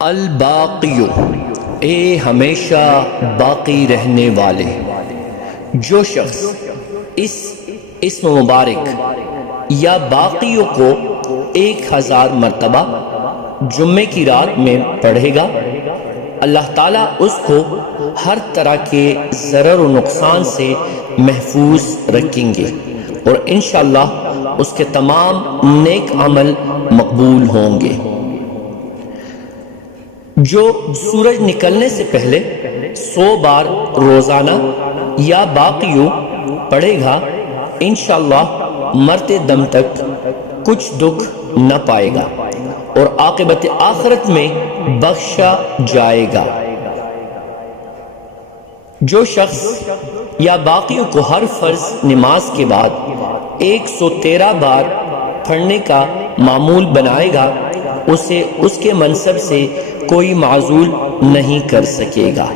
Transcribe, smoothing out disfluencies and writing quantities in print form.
الباقی، اے ہمیشہ باقی رہنے والے. جو شخص اس اسم مبارک یا باقیوں کو 1000 مرتبہ جمعے کی رات میں پڑھے گا، اللہ تعالیٰ اس کو ہر طرح کے ضرر و نقصان سے محفوظ رکھیں گے اور انشاءاللہ اس کے تمام نیک عمل مقبول ہوں گے. جو سورج نکلنے سے پہلے 100 بار روزانہ یا باقیوں پڑھے گا، انشاءاللہ مرتے دم تک کچھ دکھ نہ پائے گا اور عاقبت آخرت میں بخشا جائے گا. جو شخص یا باقیوں کو ہر فرض نماز کے بعد 113 بار پڑھنے کا معمول بنائے گا، اسے اس کے منصب سے کوئی معزول نہیں کر سکے گا.